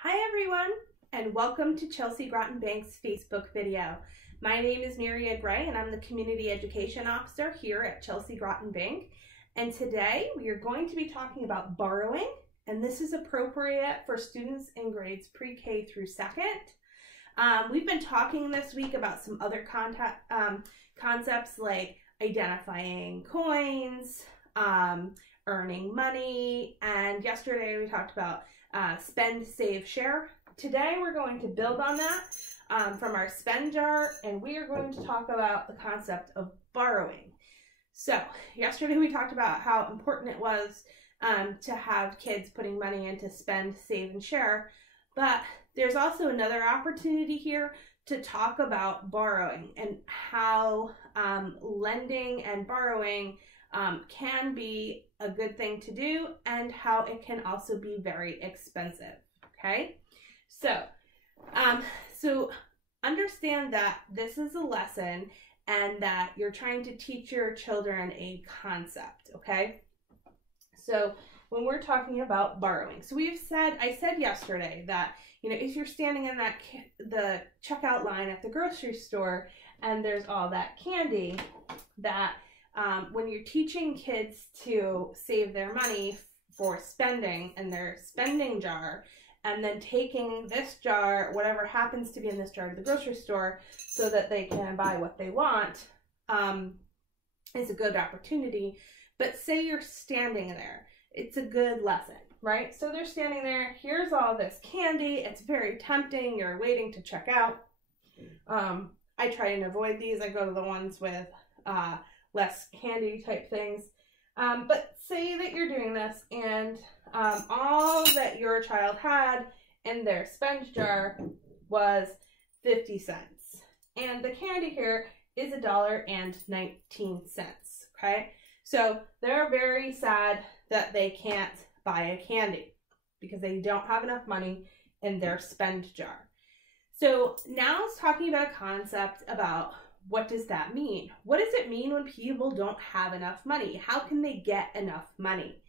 Hi everyone, and welcome to Chelsea Groton Bank's Facebook video. My name is Maria Gray, and I'm the Community Education Officer here at Chelsea Groton Bank. And today we are going to be talking about borrowing, and this is appropriate for students in grades pre-K through second. We've been talking this week about some other concepts like identifying coins, earning money, and yesterday we talked about spend, save, share. Today we're going to build on that from our spend jar, and we are going to talk about the concept of borrowing. So yesterday we talked about how important it was to have kids putting money into spend, save, and share, but there's also another opportunity here to talk about borrowing and how lending and borrowing can be a good thing to do, and how it can also be very expensive. Okay, so understand that this is a lesson and that you're trying to teach your children a concept. Okay, so when we're talking about borrowing, so I said yesterday that, you know, if you're standing in the checkout line at the grocery store and there's all that candy, that when you're teaching kids to save their money for spending in their spending jar, and then taking this jar, whatever happens to be in this jar, to the grocery store so that they can buy what they want, is a good opportunity. But say you're standing there, it's a good lesson, right? So they're standing there, here's all this candy, it's very tempting, you're waiting to check out. I try and avoid these. I go to the ones with less candy type things. But say that you're doing this and all that your child had in their spend jar was 50 cents. And the candy here is $1.19, okay? So they're very sad that they can't buy a candy because they don't have enough money in their spend jar. So now it's talking about a concept about, what does that mean? What does it mean when people don't have enough money? How can they get enough money?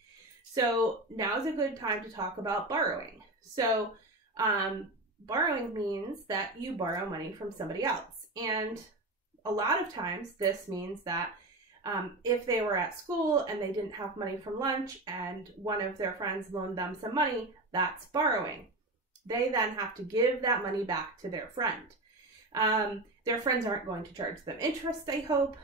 So now's a good time to talk about borrowing. So borrowing means that you borrow money from somebody else. And a lot of times this means that if they were at school and they didn't have money from lunch and one of their friends loaned them some money, that's borrowing. They then have to give that money back to their friend. Their friends aren't going to charge them interest, I hope,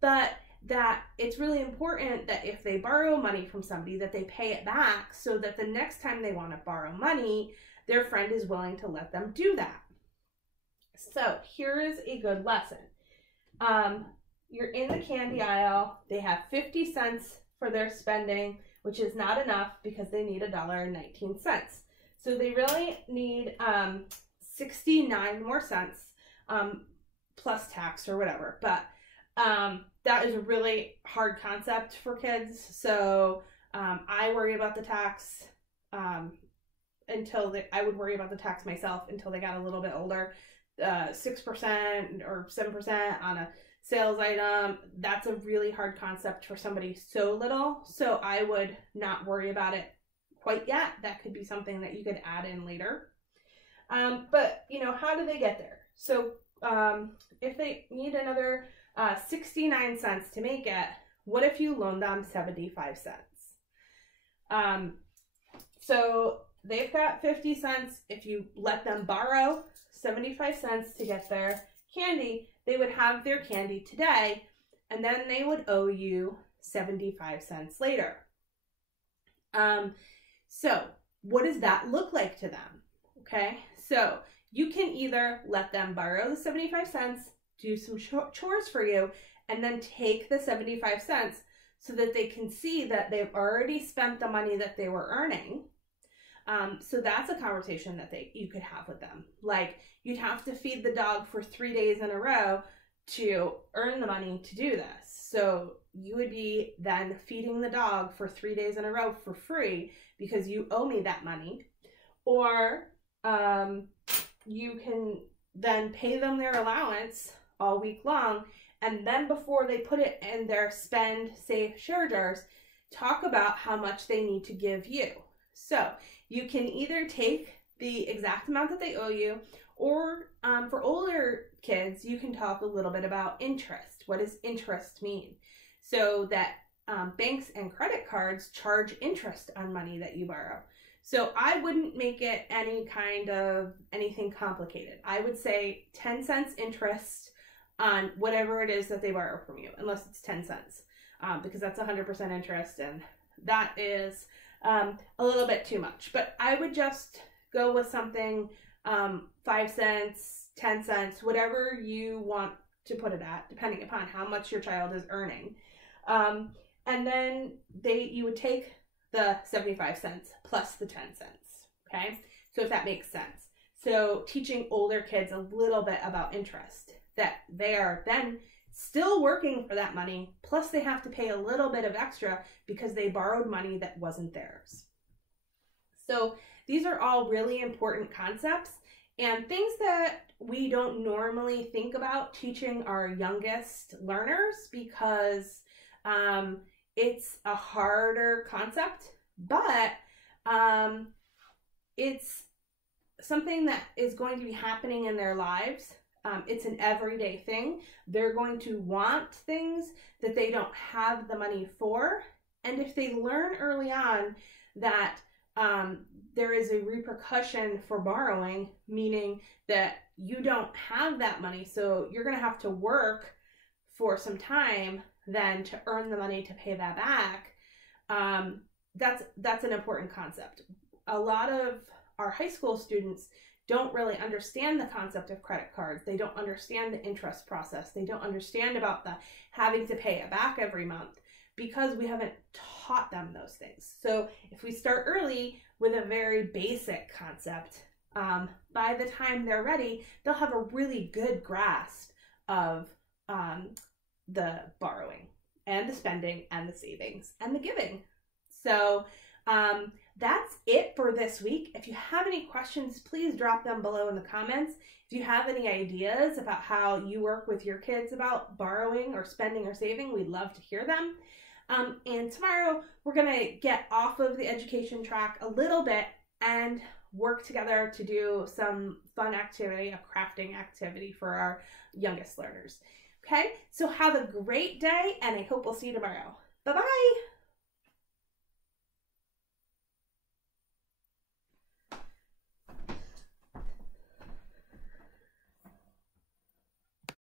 but that it's really important that if they borrow money from somebody, that they pay it back so that the next time they want to borrow money, their friend is willing to let them do that. So here is a good lesson. You're in the candy aisle. They have 50 cents for their spending, which is not enough because they need $1.19. So they really need 69 more cents plus tax or whatever. But that is a really hard concept for kids. So I worry about the tax I would worry about the tax myself until they got a little bit older. 6% or 7% on a sales item, that's a really hard concept for somebody so little. So I would not worry about it quite yet. That could be something that you could add in later. But, you know, how do they get there? So if they need another 69 cents to make it, what if you loan them 75 cents? So they've got 50 cents. If you let them borrow 75 cents to get their candy, they would have their candy today, and then they would owe you 75 cents later. So what does that look like to them? Okay, so you can either let them borrow the 75 cents, do some chores for you, and then take the 75 cents so that they can see that they've already spent the money that they were earning. So that's a conversation that you could have with them. Like, you'd have to feed the dog for 3 days in a row to earn the money to do this. So you would be then feeding the dog for 3 days in a row for free because you owe me that money. Or you can then pay them their allowance all week long, and then before they put it in their spend, save, share jars, talk about how much they need to give you. So you can either take the exact amount that they owe you, or for older kids, you can talk a little bit about interest. What does interest mean? So that banks and credit cards charge interest on money that you borrow. So I wouldn't make it anything complicated. I would say 10 cents interest on whatever it is that they borrow from you, unless it's 10 cents, because that's 100% interest, and that is a little bit too much. But I would just go with something 5 cents, 10 cents, whatever you want to put it at, depending upon how much your child is earning. And then you would take the 75 cents plus the 10 cents, okay? So if that makes sense. So teaching older kids a little bit about interest, that they are then still working for that money, plus they have to pay a little bit of extra because they borrowed money that wasn't theirs. So these are all really important concepts and things that we don't normally think about teaching our youngest learners, because it's a harder concept, but it's something that is going to be happening in their lives. It's an everyday thing. They're going to want things that they don't have the money for. And if they learn early on that there is a repercussion for borrowing, meaning that you don't have that money, so you're going to have to work for some time then to earn the money to pay that back, that's an important concept. A lot of our high school students don't really understand the concept of credit cards. They don't understand the interest process. They don't understand about the having to pay it back every month, because we haven't taught them those things. So if we start early with a very basic concept, by the time they're ready, they'll have a really good grasp of the borrowing and the spending and the savings and the giving. So that's it for this week. If you have any questions, please drop them below in the comments. If you have any ideas about how you work with your kids about borrowing or spending or saving, we'd love to hear them. And tomorrow we're going to get off of the education track a little bit and work together to do some fun activity, a crafting activity for our youngest learners. Okay, so have a great day, and I hope we'll see you tomorrow. Bye-bye.